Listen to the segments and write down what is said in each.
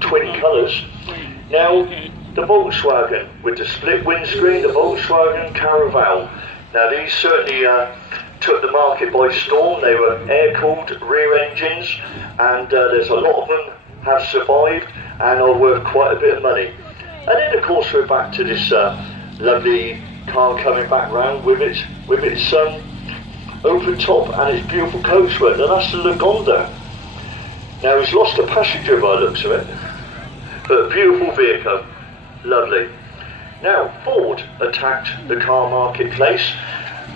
Twin colours. Now, the Volkswagen with the split windscreen, the Volkswagen Caraval. Now, these certainly took the market by storm. They were air-cooled rear engines, and there's a lot of them have survived and are worth quite a bit of money. And then, of course, we're back to this lovely car coming back round with its open top and its beautiful coachwork. Now, that's the Lagonda. Now, it's lost a passenger by the looks of it, but a beautiful vehicle, lovely. Now, Ford attacked the car marketplace.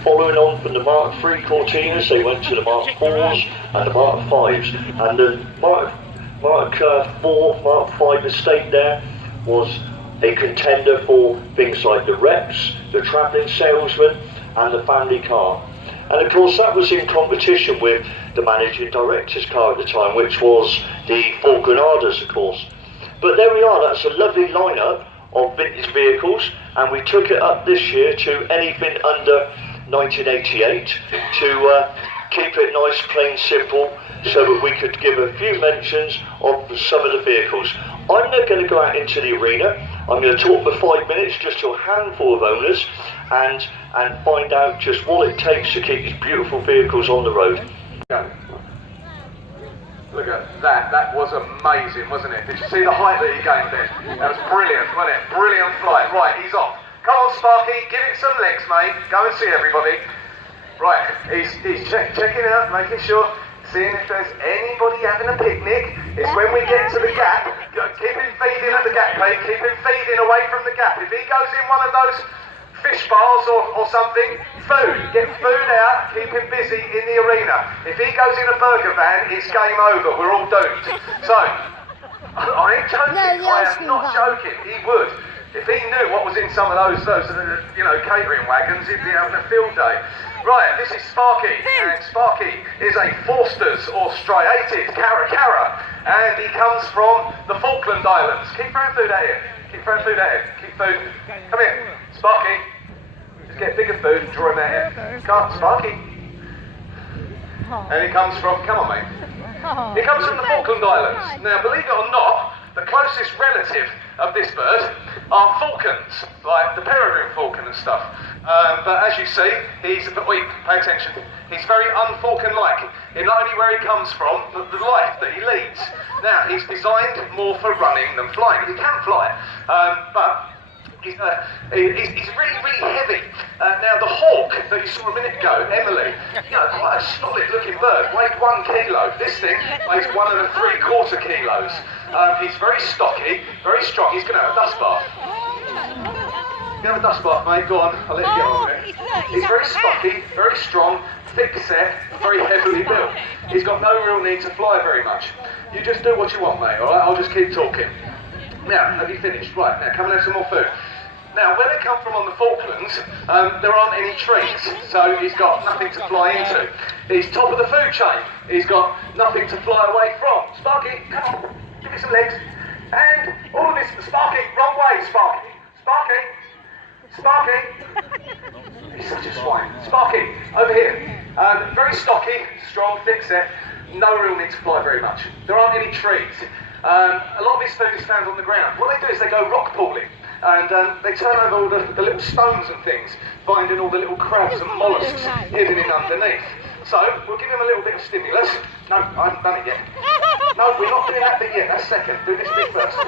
Following on from the Mark III Cortinas, they went to the Mark IVs and the Mark Vs. And the Mark IV, Mark V estate there was a contender for things like the Reps, the travelling salesman, and the family car. And of course, that was in competition with the managing director's car at the time, which was the Falconardas, of course. But there we are, that's a lovely lineup of vintage vehicles, and we took it up this year to anything under 1988 to keep it nice, plain, simple, so that we could give a few mentions of some of the vehicles. I'm not going to go out into the arena. I'm going to talk for 5 minutes just to a handful of owners and find out just what it takes to keep these beautiful vehicles on the road. Look at that, that was amazing, wasn't it? Did you see the height that he gained there? That was brilliant, wasn't it? Brilliant flight. Right, he's off. Come on, Sparky, give it some legs, mate. Go and see everybody. Right, he's checking out, making sure, seeing if there's anybody having a picnic. It's when we get to the gap, keep him feeding at the gap, mate. Keep him feeding away from the gap. If he goes in one of those fish bars or something, food, get food out, keep him busy in the arena. If he goes in a burger van, it's game over, we're all doomed. So, I ain't joking, I am not joking, he would. If he knew what was in some of those catering wagons, he'd be having a field day. Right, this is Sparky, and Sparky is a Forster's or striated Caracara, and he comes from the Falkland Islands. Keep throwing food at him, keep throwing food at him, keep food. Come here, Sparky. Just get bigger food and draw him at him. Come on, Sparky. And he comes from, come on mate. He comes from the Falkland Islands. Now, believe it or not, the closest relative of this bird are falcons, like the peregrine falcon and stuff. But as you see, pay attention, he's very un-falcon-like in not only where he comes from, but the life that he leads. Now, he's designed more for running than flying. He can fly, but he's really, really heavy. Now, the hawk that you saw a minute ago, Emily, quite a solid looking bird, weighed 1 kilo. This thing weighs 1 3/4 kilos. He's very stocky, very strong. He's going to have a dust bath. You have a dust bath, mate, go on, I'll let you get on with it. He's very stocky, very strong, thick set, very heavily built. He's got no real need to fly very much. You just do what you want, mate, alright? I'll just keep talking. Now, have you finished? Right, now come and have some more food. Now, where they come from on the Falklands, there aren't any trees, so he's got nothing to fly into. He's top of the food chain. He's got nothing to fly away from. Sparky, come on, give me some legs. And all of this, Sparky, wrong way, Sparky. Sparky, Sparky. He's such a swine. Sparky, over here. Very stocky, strong, thick set. No real need to fly very much. There aren't any trees. A lot of his food is found on the ground. What they do is they go rock pooling. And they turn over all the little stones and things, finding all the little crabs and mollusks hidden in underneath. So, we'll give him a little bit of stimulus. No, I haven't done it yet. No, we're not doing that bit yet, that's second. Do this bit first.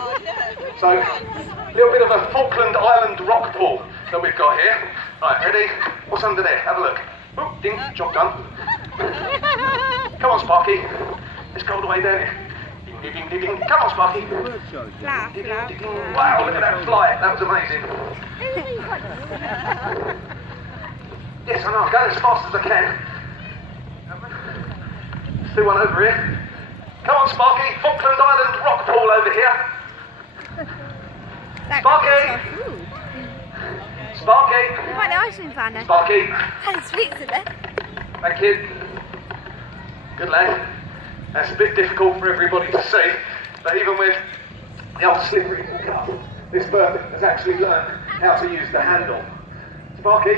So, a little bit of a Falkland Island rock pool that we've got here. Right, ready? What's under there? Have a look. Oh, ding, job done. Come on, Sparky. Let's go all the way down here. Ding, ding, ding. Come on, Sparky. Ding, ding, ding. Wow, look at that flight. That was amazing. Yes, I know. I'm going as fast as I can. Let's do one over here. Come on, Sparky. Falkland Island rock pool over here. Sparky. Sparky. Quite the ice cream fan then. Sparky. Had sweets in it. Thank you. Good lad. That's a bit difficult for everybody to see, but even with the old slippery cup, this bird has actually learned how to use the handle. Sparky.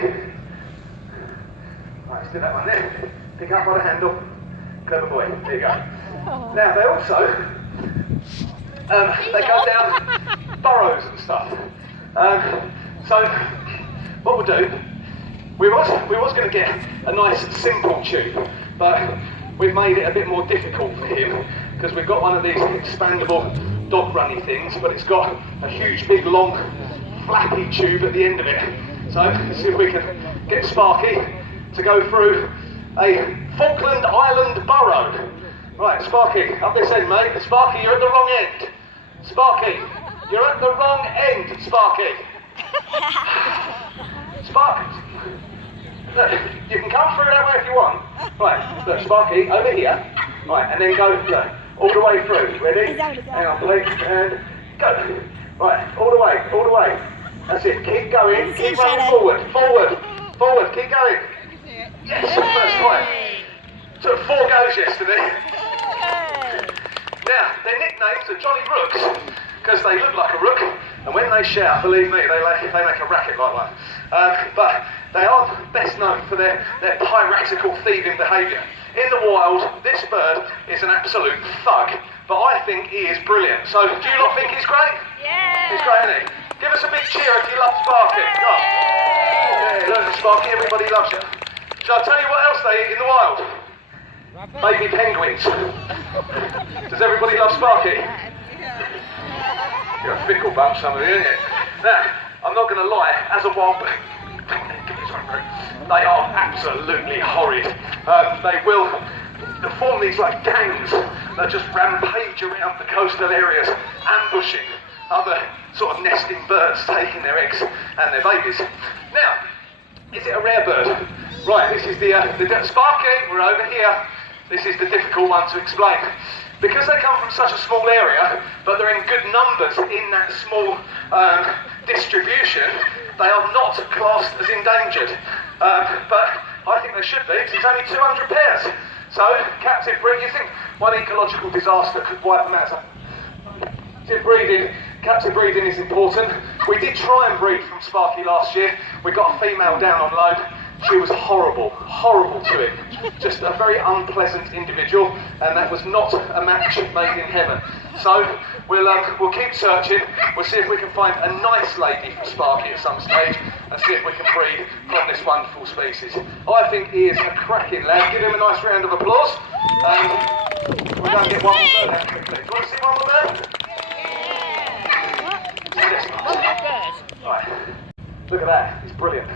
Right, let's do that one there. Pick up by the handle. Clever boy. There you go. Now they also they go down burrows and stuff. So what we'll do, we was going to get a nice simple tube, but we've made it a bit more difficult for him because we've got one of these expandable dog runny things, but it's got a huge, big, long, flappy tube at the end of it. So let's see if we can get Sparky to go through a Falkland Island burrow. Right, Sparky, up this end, mate. Sparky, you're at the wrong end. Sparky, you're at the wrong end, Sparky. Sparky, look, you can come through that way if you want. Right, look, Sparky, over here. Right, and then go, look, all the way through. Ready? Hang on, please, and go. Right, all the way. That's it, keep going, keep running forward, keep going. Yes, first time. Took 4 goes yesterday. Now, their nicknames are Johnny Rooks, because they look like a rook, and when they shout, believe me, they make a racket like one. But they are best known for their piratical thieving behaviour. In the wild, this bird is an absolute thug, but I think he is brilliant. So, do you lot think he's great? Yeah! He's great, isn't he? Give us a big cheer if you love Sparky. Go on. Yeah, look, Sparky, everybody loves you. Shall I tell you what else they eat in the wild? Baby penguins. Does everybody love Sparky? You're a fickle bunch, some of you, aren't you? Now, I'm not going to lie, as a wild bird, they are absolutely horrid. They will form these like gangs that just rampage around the coastal areas, ambushing other sort of nesting birds, taking their eggs and their babies. Now, is it a rare bird? Right, this is the Sparky, we're over here. This is the difficult one to explain. Because they come from such a small area, but they're in good numbers in that small distribution, they are not classed as endangered. But I think they should be, because it's only 200 pairs. So, captive breed, you think one ecological disaster could wipe them out? Captive breeding is important. We did try and breed from Sparky last year. We got a female down on load. She was horrible to him. Just a very unpleasant individual, and that was not a match made in heaven. So we'll keep searching. We'll see if we can find a nice lady for Sparky at some stage, and see if we can breed from this wonderful species. I think he is a cracking lad. Give him a nice round of applause. And we're going to get one more bird out quickly. Do you want to see one more bird? Right. Look at that. It's brilliant.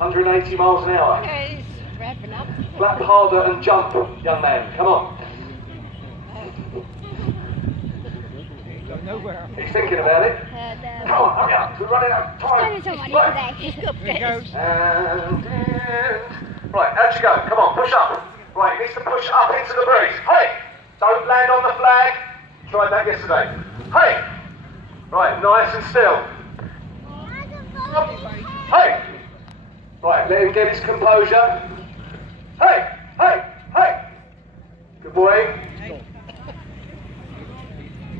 180 miles an hour. Okay, he's wrapping up. Flap harder and jump, young man. Come on. He's thinking about it. Come on, hurry up. We're running out of time. Right. And right, out you go. Come on, push up. Right, he needs to push up into the breeze. Hey! Don't land on the flag. Tried that yesterday. Hey! Right, nice and still. Hey! Right, let him get his composure. Hey! Good boy.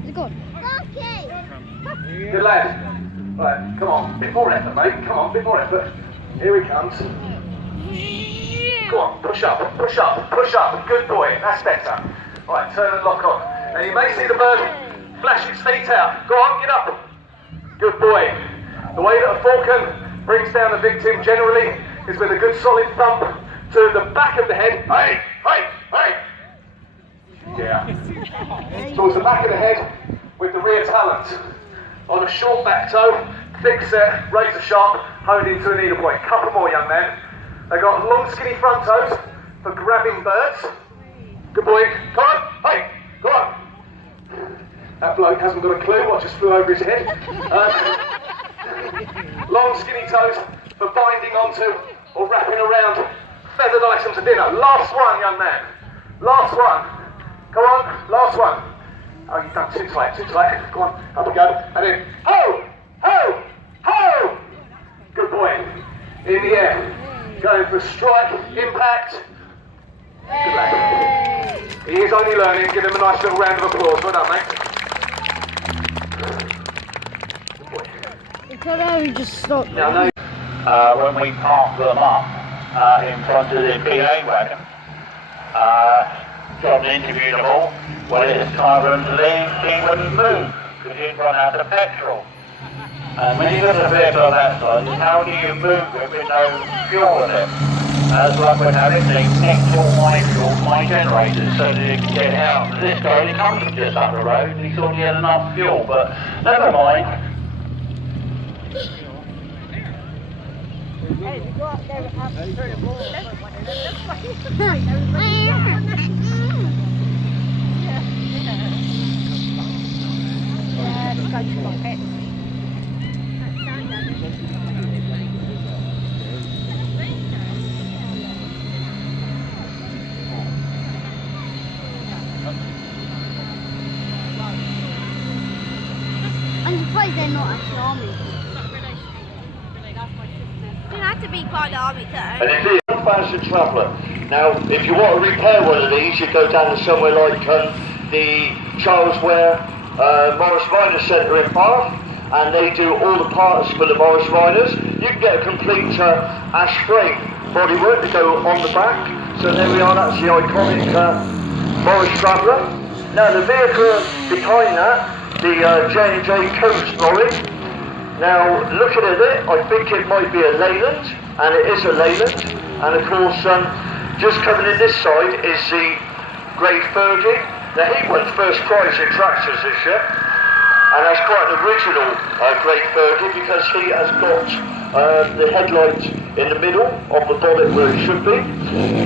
Is it good? Good lad. Right, come on, bit more effort, mate. Come on, bit more effort. Here he comes. Go on, push up. Good boy, that's better. Right, turn and lock on. And you may see the bird flash its feet out. Go on, get up. Good boy. The way that a falcon brings down the victim generally is with a good solid thump to the back of the head. Hey! Yeah. Towards the back of the head with the rear talons. On a short back toe, thick set, razor sharp, honed into a needle point. Couple more, young man. They got long skinny front toes for grabbing birds. Good boy. Come on. Hey! Go on. That bloke hasn't got a clue what just flew over his head. Long skinny toes for binding onto or wrapping around feathered items of dinner. Last one, young man. Last one. Come on, last one. Oh, you've done too tight. Go on, up we go. And then, ho! Good boy. In the air. Going for strike, impact. Good lad. He is only learning. Give him a nice little round of applause. Well done, mate. Good boy. He just stopped. Now, no. When we park them up in front of the PA wagon, John interviewed them all. Well, it's time for him to leave, he wouldn't move because he'd run out of petrol. And when you got a vehicle on that size, how do you move it with no fuel in it? As luck would have it, they nicked all my fuel, my generators, so that he could get out. This guy, he comes from just up the road, and he thought he had enough fuel, but never mind. Hey, we go out there and have to turn the ball. I'm surprised they're not actually army. You don't have to be part of the army too. And if you're a fancy traveller, now if you want to repair one of these, you go down to somewhere like the Charles Ware Morris Minor Centre in Bath, and they do all the parts for the Morris Minors. You can get a complete ash frame bodywork to go on the back. So there we are, that's the iconic Morris Traveller. Now the vehicle behind that, the J&J Coast lorry. Now looking at it, I think it might be a Leyland, and it is a Leyland. And of course, just coming in this side is the Great Fergie. Now he won first prize in tractors this year, and that's quite an original Great Fergie because he has got the headlight in the middle of the bonnet where it should be.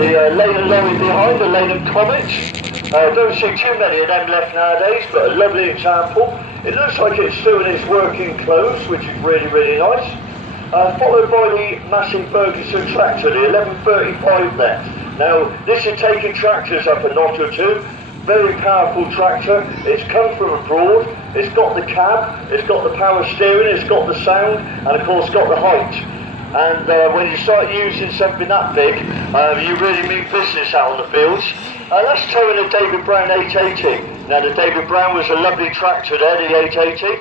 The Leyland lorry behind, the Leyland Comet. Don't see too many of them left nowadays, but a lovely example. It looks like it's still in its working clothes, which is really, really nice. Followed by the massive Ferguson tractor, the 1135 there. Now, this is taking tractors up a notch or two. Very powerful tractor. It's come from abroad. It's got the cab, it's got the power steering, it's got the sound, and of course got the height. And when you start using something that big, you really mean business out on the fields. Let's towing a David Brown 880. Now the David Brown was a lovely tractor there, the 880.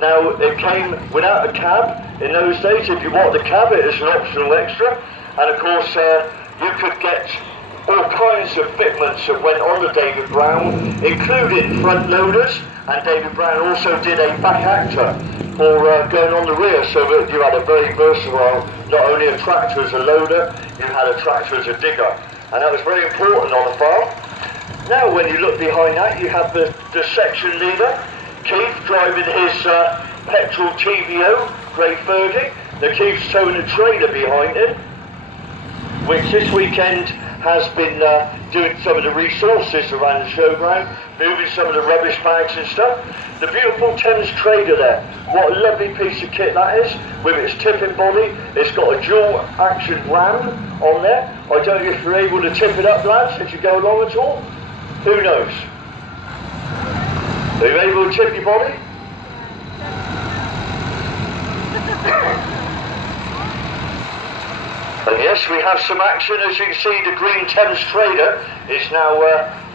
Now it came without a cab in those days. If you want the cab, it is an optional extra. And of course you could get all kinds of fitments that went on the David Brown, including front loaders. And David Brown also did a back actor for going on the rear, so that you had a very versatile, not only a tractor as a loader, you had a tractor as a digger. And that was very important on the farm. Now when you look behind that, you have the section leader, Keith, driving his petrol TVO, Great Fergie. Now Keith's towing a trailer behind him, which this weekend has been doing some of the resources around the showground, moving some of the rubbish bags and stuff. The beautiful Thames Trader there. What a lovely piece of kit that is, with its tipping body. It's got a dual action ram on there. I don't know if you're able to tip it up, lads, as you go along at all. Who knows? Are you able to tip your body? And yes, we have some action. As you can see, the green Thames Trader is now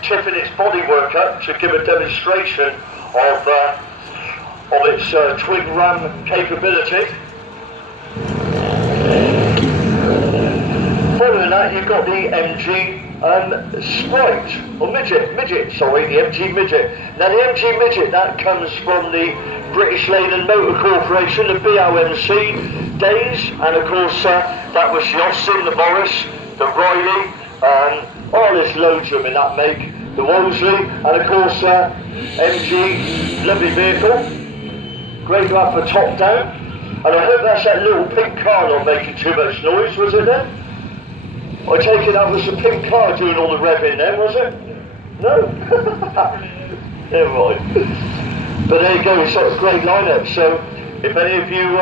tipping its bodywork up to give a demonstration of its twin ram capability. Following that, you've got the MG Sprite, or Midget, sorry, the MG Midget. Now the MG Midget, that comes from the British Leyland Motor Corporation, the BOMC days, and of course that was the Austin, the Morris, the Riley, oh there's loads of them in that make, the Wolseley, and of course MG, lovely vehicle, great to have for top down, and I hope that's that little pink car not making too much noise, was it then? I take it that was the pink car doing all the revving then, was it? No? Never mind. But there you go, it's got a great lineup, so if any of you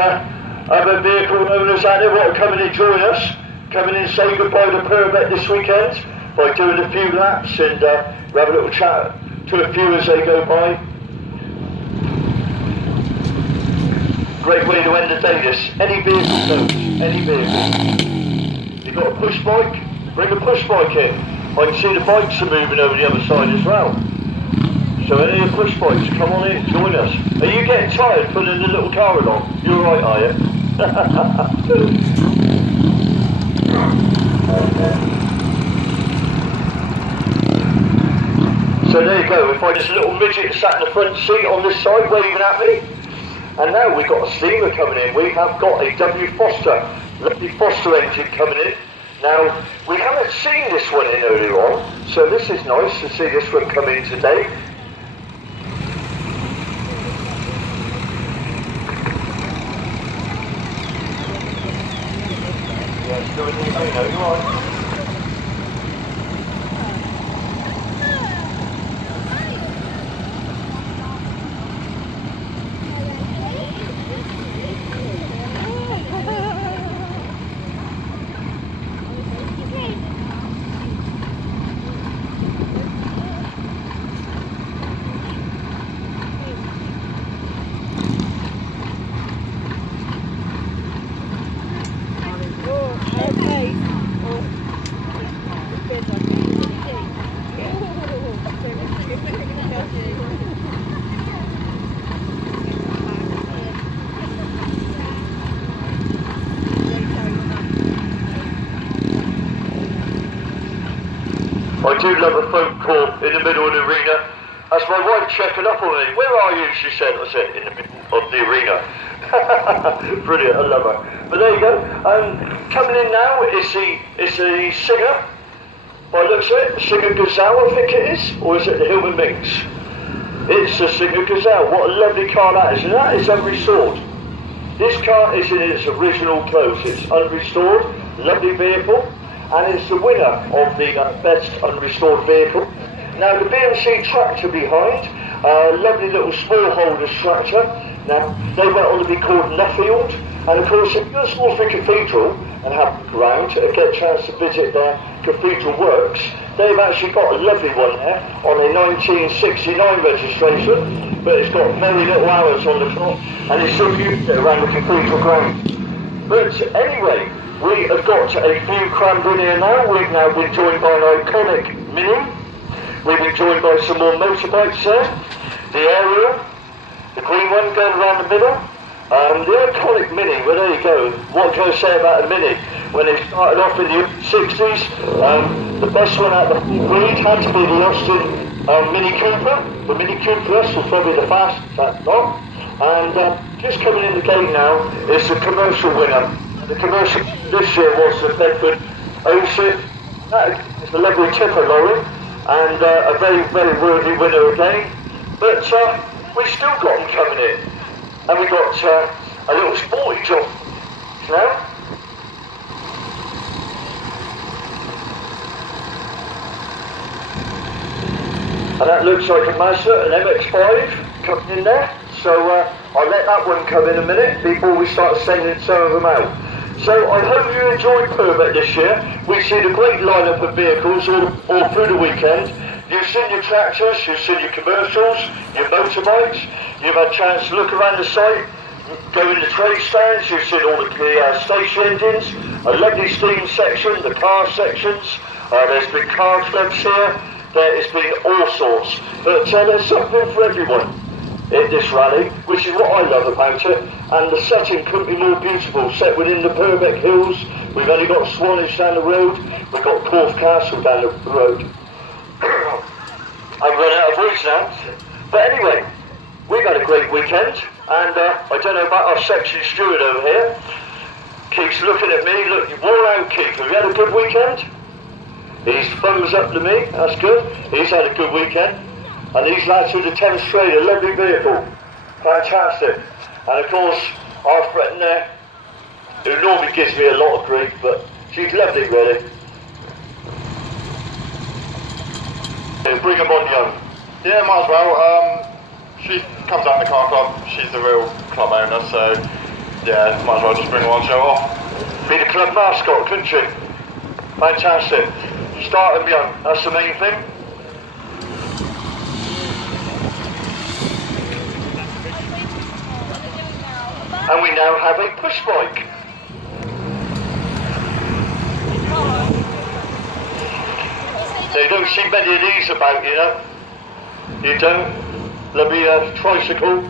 other vehicle owners out there want to come in and join us, come in and say goodbye to Purbeck this weekend by doing a few laps and have a little chat to a few as they go by. Great way to end the day this. Any vehicle goes, any vehicle. You've got a push bike, bring a push bike in. I can see the bikes are moving over the other side as well. So any of the push bikes, come on in, join us. Are you getting tired putting the little car along? You're right, are you? there's a little midget sat in the front seat on this side waving at me. And now we've got a steamer coming in. We have got a lovely Foster engine coming in. Now, we haven't seen this one in earlier on, so this is nice to see this one come in today. Yeah, still in the you're right. I do love a phone call in the middle of the arena. That's my wife checking up on me. Where are you? She said. I said, in the middle of the arena. Brilliant, I love her. But there you go. Coming in now is the Singer. By the looks of it, the Singer Gazelle, I think it is. Or is it the Hillman Minx? It's the Singer Gazelle. What a lovely car that is. And that is unrestored. This car is in its original clothes. It's unrestored. Lovely vehicle. And it's the winner of the best unrestored vehicle. Now the BMC tractor behind, lovely little smallholders tractor. Now they went on to be called Nuffield, and of course if you're Salisbury Cathedral and have a round to get a chance to visit their cathedral works, they've actually got a lovely one there on a 1969 registration, but it's got very little hours on the clock, and it's still used around the cathedral ground. But anyway, we have got a few crammed in here now. We've now been joined by an iconic Mini. We've been joined by some more motorbikes there. The Ariel, the green one going around the middle. The iconic Mini, well there you go. What can I say about a Mini? When they started off in the 60s, the best one out of the breed had to be the Austin Mini Cooper. The Mini Cooper S was probably the fastest at lot. And just coming in the gate now is the commercial winner. The commercial this year was the Bedford OSIP. It's a lovely tipper lorry and a very, very worthy winner again. But we still got them coming in. And we got a little sporty job now. And that looks like a Mazda, an MX-5 coming in there. So I'll let that one come in a minute before we start sending some of them out. So I hope you enjoyed Purbeck this year. We've seen a great lineup of vehicles all through the weekend. You've seen your tractors, you've seen your commercials, your motorbikes. You've had a chance to look around the site, go in the trade stands. You've seen all the station engines, a lovely steam section, the car sections. There's been car clubs here. There has been all sorts. But there's something for everyone in this rally, which is what I love about it, and the setting couldn't be more beautiful, set within the Purbeck Hills. We've only got Swanage down the road, we've got Corfe Castle down the road. I've run out of voice now, but anyway, we've had a great weekend, and I don't know about our section steward over here. Keeps looking at me, look, you wore out, Keith, have you had a good weekend? He's thumbs up to me, that's good, he's had a good weekend. And these lads with the Thames Trade, a lovely vehicle, fantastic. And of course, our friend there, who normally gives me a lot of grief, but she's lovely really. Bring them on, young. Yeah, might as well. She comes out in the car club, she's the real club owner, so yeah, might as well just bring her on, show off. Be the club mascot, couldn't you? Fantastic. Start them young, that's the main thing. And we now have a push bike. So you don't see many of these about, you know. You don't. Lovely tricycle.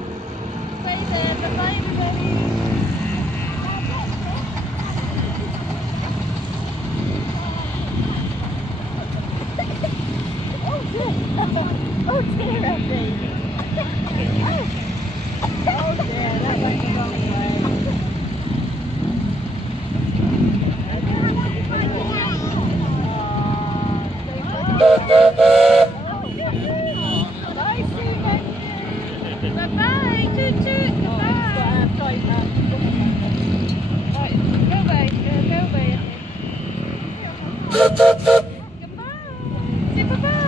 Oh dear. Bye-bye, toot-toot, goodbye. Right, go away, go away. Goodbye. Say bye-bye.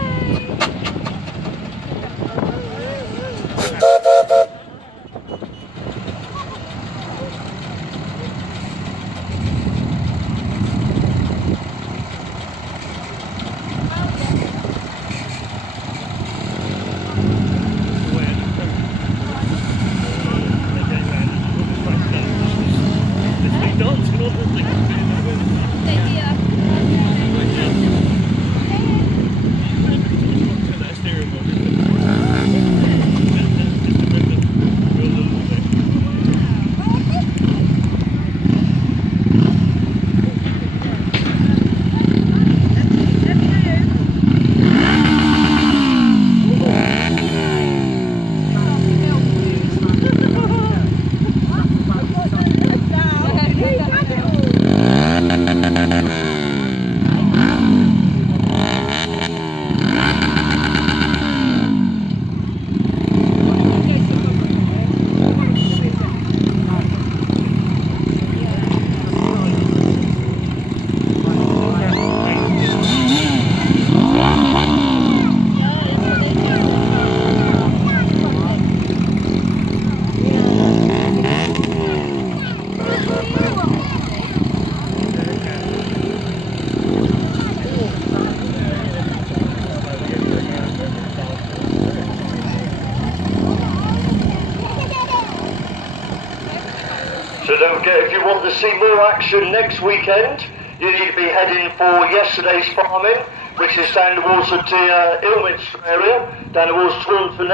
So don't forget, if you want to see more action next weekend, you need to be heading for yesterday's farming, which is down towards the Ilminster area, down towards Taunton.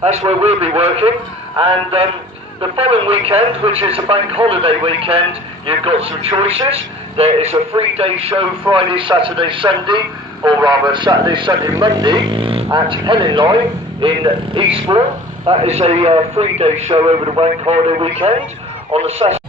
That's where we'll be working. And the following weekend, which is a bank holiday weekend, you've got some choices. There is a 3-day show Friday, Saturday, Sunday, or rather Saturday, Sunday, Monday at Henningley in Eastbourne. That is a 3-day show over the bank holiday weekend. On the Saturday.